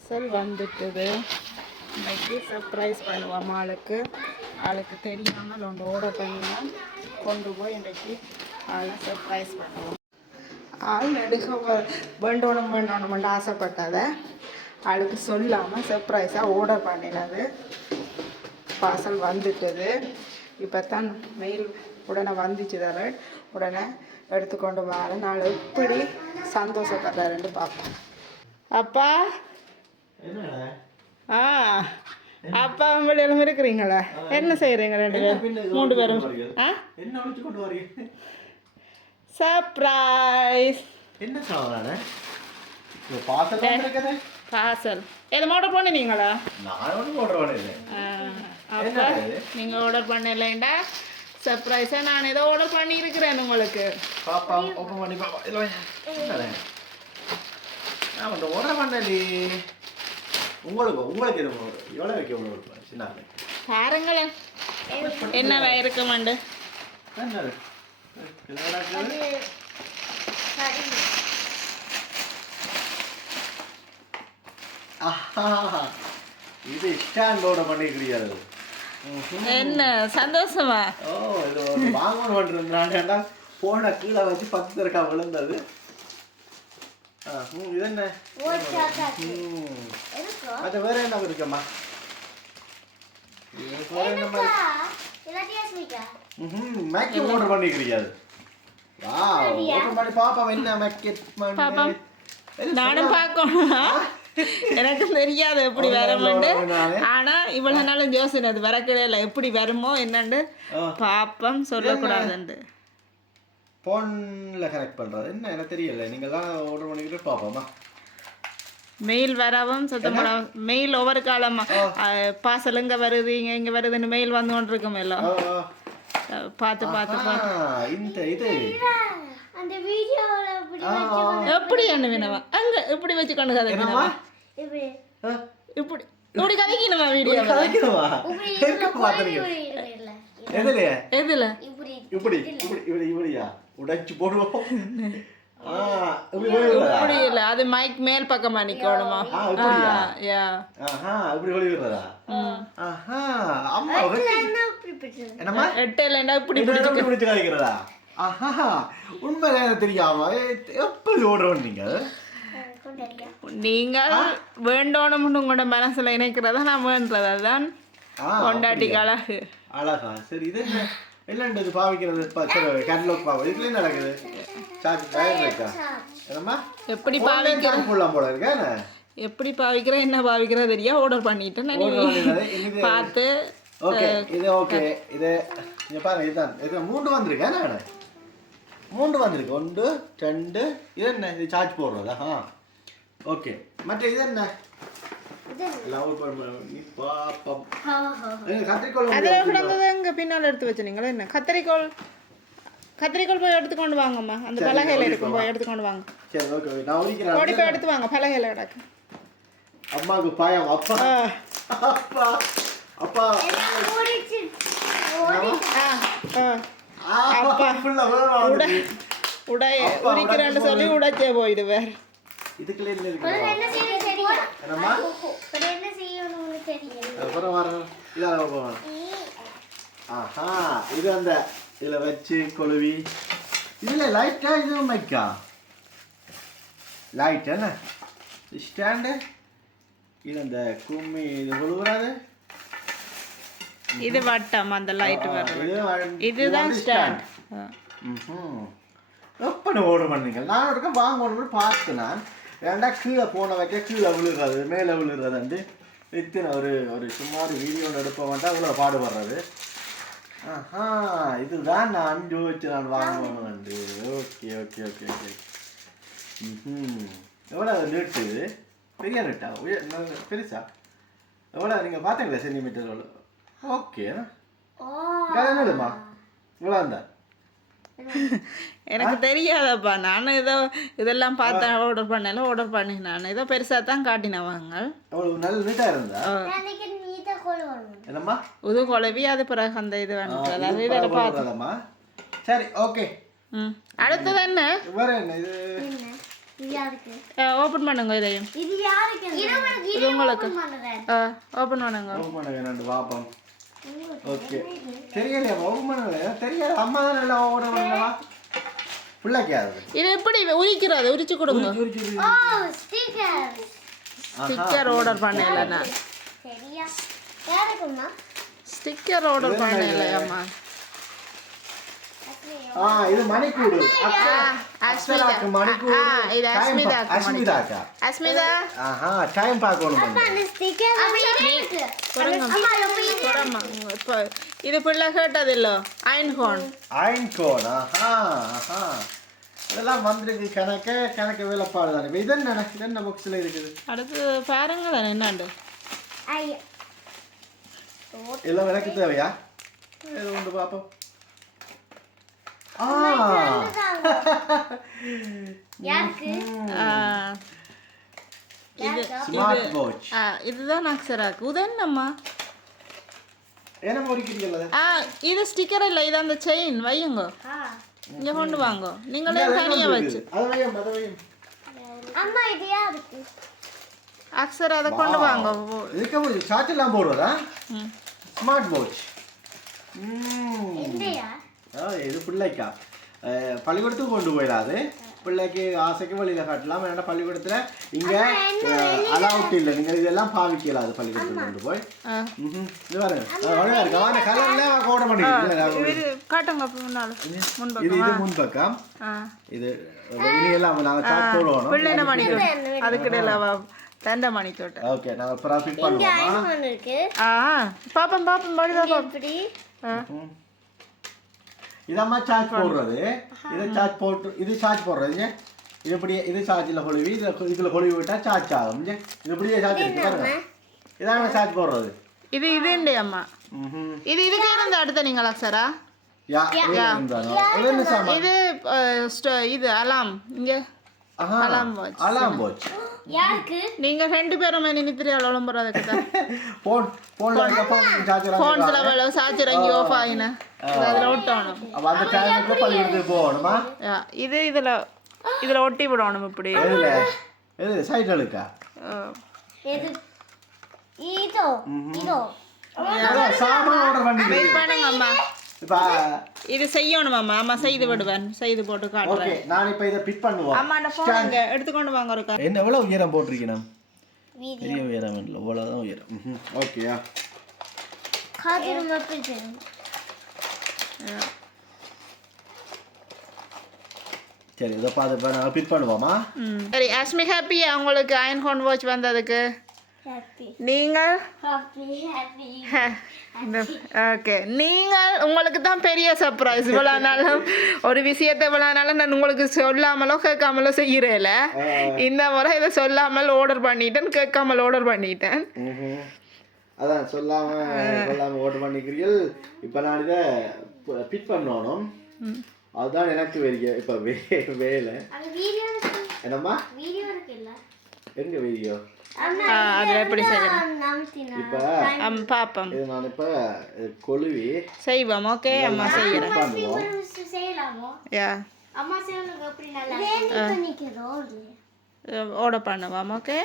Parcel வந்துட்டுது. இன்னைக்கு surprise பண்ணுவோம் ஆளுக்கு தெரியாமல் ஒன்று ஆர்டர் பண்ணினா கொண்டு போய் இன்றைக்கு ஆளை சர்ப்ரைஸ் பண்ணுவோம். ஆள் நடுக வேண்டணும்னு ஆசைப்பட்டதை ஆளுக்கு சொல்லாமல் சர்ப்ரைஸாக ஆர்டர் பண்ணினது. பார்சல் வந்துட்டுது. இப்போ தான் மெயில் உடனே வந்துச்சு தர உடனே எடுத்துக்கொண்டு வர நாள் எப்படி சந்தோஷப்படுறாருன்னு பார்ப்போம். அப்பா அப்பா வெளியெல்லாம் இருக்கிறீங்களா? என்ன செய்கிறீங்க ரெண்டு பேரும் 3 பேரும்? சர்ப்ரைஸ். என்ன சாப்பிட்றானே பார்சல் எதுவும் ஆர்டர் பண்ணினீங்களா? நான் ஒன்றும் ஆர்டர் பண்ணல. அப்போ நீங்கள் ஆர்டர் பண்ணலைண்டா சர்ப்ரைஸாக நான் ஏதோ ஆர்டர் பண்ணியிருக்கிறேன் உங்களுக்கு. பாப்பா ஓப்பன் பண்ணி பாப்பா. இல்லை நான் வந்து ஆர்டர் பண்ணலி. உங்களுக்கு எது எவ்வளோ வைக்க உங்களுக்கு சின்ன பாருங்களேன் என்ன வயிறுக்கு மண்டு. இது ஸ்டாண்டோட பண்ணிக்கிறது. என்ன சந்தோஷமா? ஓ இது வாங்கணும் பண்ணுறேன். போன கீழே வச்சு 10 தரக்கா விழுந்தது. இது என்ன அது வேற என்ன இருக்குமா? மேக்கப் ஆர்டர் பண்ணிக்கிறீங்க? பாப்பா என்ன மேக்கப் நானும் பார்க்கணும். எனக்கு தெரியாது எப்படி வரமுண்டு. ஆனா இவ்வளவு நாளும் யோசனை அது வர கிடையாது எப்படி வருமோ என்னண்டு பாப்பம் சொல்லக்கூடாதுண்டு போன்ல கனெக்ட் பண்றது என்ன எனக்கு தெரியல. நீங்க தான் ஆர்டர் பண்ணிக்கிட்டு பாப்போமா. மெயில் வரவும் சுத்தமாக மெயில் ஒவ்வொரு காலமா பார்சல் இங்கே வருது இங்கே வருதுன்னு மெயில் வந்து கொண்டு இருக்கும் எல்லாம் பார்த்து இந்த இது எப்படி என்ன வேணவா அங்க இப்படி வச்சு கொண்டு கதை இப்படி இப்படி கதைக்கணுமா வீடியோ கதைக்கணுமா? எதுல இப்படி இப்படியா உடைச்சு போடுவோம். இப்படி இல்ல அது மைக் மேல் பக்கமா நிக்கணுமா? இப்படி வெளியிடுறதா? என்னம்மா எட்டேலண்டா இப்படி பிடிச்சு காய்க்கிறதா? உண்மை தெரியாம எப்படி ஓடுறோம் நீங்கள் வேண்டோணும்னு உங்களோட மனசுல இணைக்கிறதா நான் வேண்டது அதுதான் கொண்டாட்டிக்கு அழகு. அழகா சரி. இது என்ன என்னது பாவிக்கிறது? கேட்லாக் பாவி இதுல என்ன நடக்குது? எப்படி பாவிக்கிறேன் போல இருக்கா? எப்படி பாவிக்கிறேன் என்ன பாவிக்கிறா தெரியா ஆர்டர் பண்ணிட்டேன் நான் பார்த்து. ஓகே இது ஓகே இது இங்க பாருங்க. இதுதான் இது 3 வந்திருக்கேன். நான் 3 வந்திருக்கு. 1 2 இது என்ன இது சார்ஜ் போடுறதா? ஓகே மற்ற இது என்ன பின்னால் எடுத்து வச்சுனீங்களா என்ன? கத்திரிக்கோள் போய் எடுத்துக்கொண்டு வாங்கம்மா. அந்த பலகையில இருக்கும் போய் எடுத்துக்கொண்டு வாங்க. ஓடி போய் எடுத்து வாங்க பலகையில கிடக்கு. அம்மாவுக்கு பாயம். அப்பா அப்பா அப்பா உரிக்கிறேன்னு சொல்லி உடைச்சே போயிடுவேன். இதுக்குள்ள என்ன இருக்கு? இது அந்த இதுல வச்சு கொழுவி இதுல லைட்டா இது மைக்கா லைட் என்ன ஸ்டாண்டு இது அந்த கும்மி இது கொழுவுறாது. இது வட்டம் அந்த லைட் வர்றது இதுதான் ஸ்டாண்ட். எப்படி ஆர்டர் பண்ணீங்க? நான் இருக்க வாங்க பார்த்து நான் ஏன்டா கீழே போன வைக்க கீழே விழுறது மேலே விழுறது இத்தனை ஒரு சுமார் வீடியோ எடுப்ப வேண்டாம் அவ்வளோ பாடுபடுறது. இதுதான் நான் யோசிச்சு நான் வாங்கணும். Okay okay okay okay. எவ்வளோ நெட்டு? பெரிய நெட்டா? பெருசா? எவ்வளோ நீங்கள் பார்த்தீங்களா சென்டிமீட்டர்? எவ்வளோ? ஓகே என்னடுமா இவ்வளோ இருந்தா எனக்கு தெரியாதப்பா. நானும் ஏதோ இதெல்லாம் பார்த்தா ஆர்டர் பண்ணேன். நான் ஏதோ பெருசாக தான் காட்டினவாங்க. நல்ல நீட்டாக இருந்தா என்னம்மா இது குழவி அது பிறகு அந்த இது வேணும் இதில் பார்த்து. சரி ஓகே. அடுத்தது என்ன வேற என்ன இது? ஓபன் பண்ணுங்க இதையும். இது உங்களுக்கு ஓப்பன் பண்ணுங்க. ஓப்பன் பண்ணுங்க ரெண்டு பாப்போம். ஓகே தெரியலையா ஓப்பன் பண்ணல தெரியாது அம்மா தான் நல்லா ஓட பண்ணவா பிள்ளைக்காது. இது எப்படி உரிக்கிறது? உரிச்சு கொடுங்க. ஸ்டிக்கர் ஆர்டர் பண்ணல நான். சரியா யாருக்குமா ஸ்டிக்கர் ஆர்டர் பண்ணல அம்மா. இது மணிக்கூடு. அஸ்மிதாக்கு மணிக்கூடு. இது அஸ்மிதாக்கு. அஸ்மிதாக்கா. அஸ்மிதா டைம் பார்க்கணும். அப்பா அந்த ஸ்டிக்கர் அப்படியே போடுங்க. போடுமா. இப்போ இது பிள்ளை கேட்டது இல்ல ஐன்கோன். ஐன்கோன். இதெல்லாம் வந்திருக்கு கணக்கு வேலைப்பாடு தானே. இது என்ன பாக்ஸில் இருக்குது? அடுத்து பாருங்க தானே என்னாண்டு. எல்லாம் விளக்கு தேவையா? இது உண்டு பாப்போம். யாருக்கு இது ஸ்மார்ட் வாட்ச். இதுதான் அக்ஸராக்கு. இது என்னம்மா? என்ன முடிக்கிறீங்களா? இது ஸ்டிக்கர் இல்லை, இது அந்த செயின் வையுங்க. இங்கே கொண்டு வாங்க. நீங்களே தனியாக வச்சு அம்மா இது யாருக்கு அக்ஸர் அதை கொண்டு வாங்க. இதுக்கு சார்ஜெல்லாம் போடுறதா? Smart watch. இது பிள்ளைக்கா பள்ளிக்கூடத்துக்கு கொண்டு போயிடாது. பிள்ளைக்கு ஆசைக்கு வழியில் காட்டலாம். ஏன்னா பள்ளிக்கூடத்தில் இங்கே அலவுட் இல்லை. நீங்கள் இதெல்லாம் பாவிக்கலாம். அது பள்ளிக்கூடத்துக்கு கொண்டு போய் இது பாருங்க கலர்லாம் கோட பண்ணிக்கிறீங்க. காட்டுங்க. இது முன்பக்கம். இது இனியெல்லாம் நாங்கள் சாப்பிட்டு போடுவோம். பிள்ளை என்ன மணிக்கோட்டை அதுக்கிடையில தண்டை மணிக்கோட்டை. ஓகே நாங்கள் ப்ராஃபிட் பண்ணுவோம். பாப்போம் இப்படி இதம்மா சார்ஜ் போடுறது. இதை சார்ஜ் போட்டு இது சார்ஜ் போடுறது. இது இப்படி இது சார்ஜில் கொழுவி இதில் கொழுவி விட்டால் சார்ஜ் ஆகும். இது இப்படியே சார்ஜ் இருக்கு பாருங்க. இதாங்க சார்ஜ் போடுறது. இது இது அம்மா. இது இதுக்கு இருந்த அடுத்த நீங்களா சாரா? இது இது அலாம். இங்கே அலாம் வாட்ச். அலாம் வாட்ச் யாருக்கு? நீங்க ரெண்டு பேரும் நினைத்திரி விளம்பரதுக்கு தான். ஃபோன்ஸ்ல சார்ஜர் அங்கே ஆஃப் ஆயினா அதில் ஒட்டணும். அந்த டைமுக்கு பள்ளிக்கூடத்துக்கு போகணுமா? இது இதில் ஒட்டி விடணும். இப்படி எது சைடில் இருக்கா? சாமான் ஆர்டர் பண்ணிக்கிறீங்க. இது செய்யணும் அம்மா. அம்மா செய்து விடுவேன். செய்து போட்டு காட்டுறேன். ஓகே நான் இப்போ இத பிட் பண்ணுவோம். அம்மா அந்த ஃபோன் இங்க எடுத்துக்கொண்டு வாங்க ஒரு கார். என்ன எவ்வளவு உயரம் போட்டுருக்கீங்க? பெரிய உயரம் இல்ல, இவ்வளவுதான் உயரம். ஓகேயா காதிரு மப்பிட்டு. சரி இத பாத்து நான் பிட் பண்ணுவோமா? சரி அஸ்மி ஹாப்பியா உங்களுக்கு அயன் ஹோன் வாட்ச் வந்ததுக்கு? ஹாப்பி. நீங்கள் ஹாப்பி. ஓகே நீங்கள் உங்களுக்கு தான் பெரிய சர்ப்ரைஸ். இவ்வளோ நாளும் ஒரு விஷயத்தை இவ்வளோ நாளும் நான் உங்களுக்கு சொல்லாமலோ கேட்காமலோ செய்கிறேன்ல. இந்த முறை இதை சொல்லாமல் ஆர்டர் பண்ணிட்டேன், கேட்காமல் ஆர்டர் பண்ணிட்டேன். அதான் சொல்லாம ஆர்டர் பண்ணிக்கிறீர்கள். இப்போ நான் இதை பிட் பண்ணணும். அதுதான் எனக்கு இப்போ வேலை. என்னம்மா எங்க வீடியோ அதில் எப்படி செய்யணும் இப்போ பாப்போம். இது நான் இப்போ கொழுவி செய்வோம். ஓகே அம்மா செய்யறேன். ஆர்டர் பண்ணுவோம். ஓகே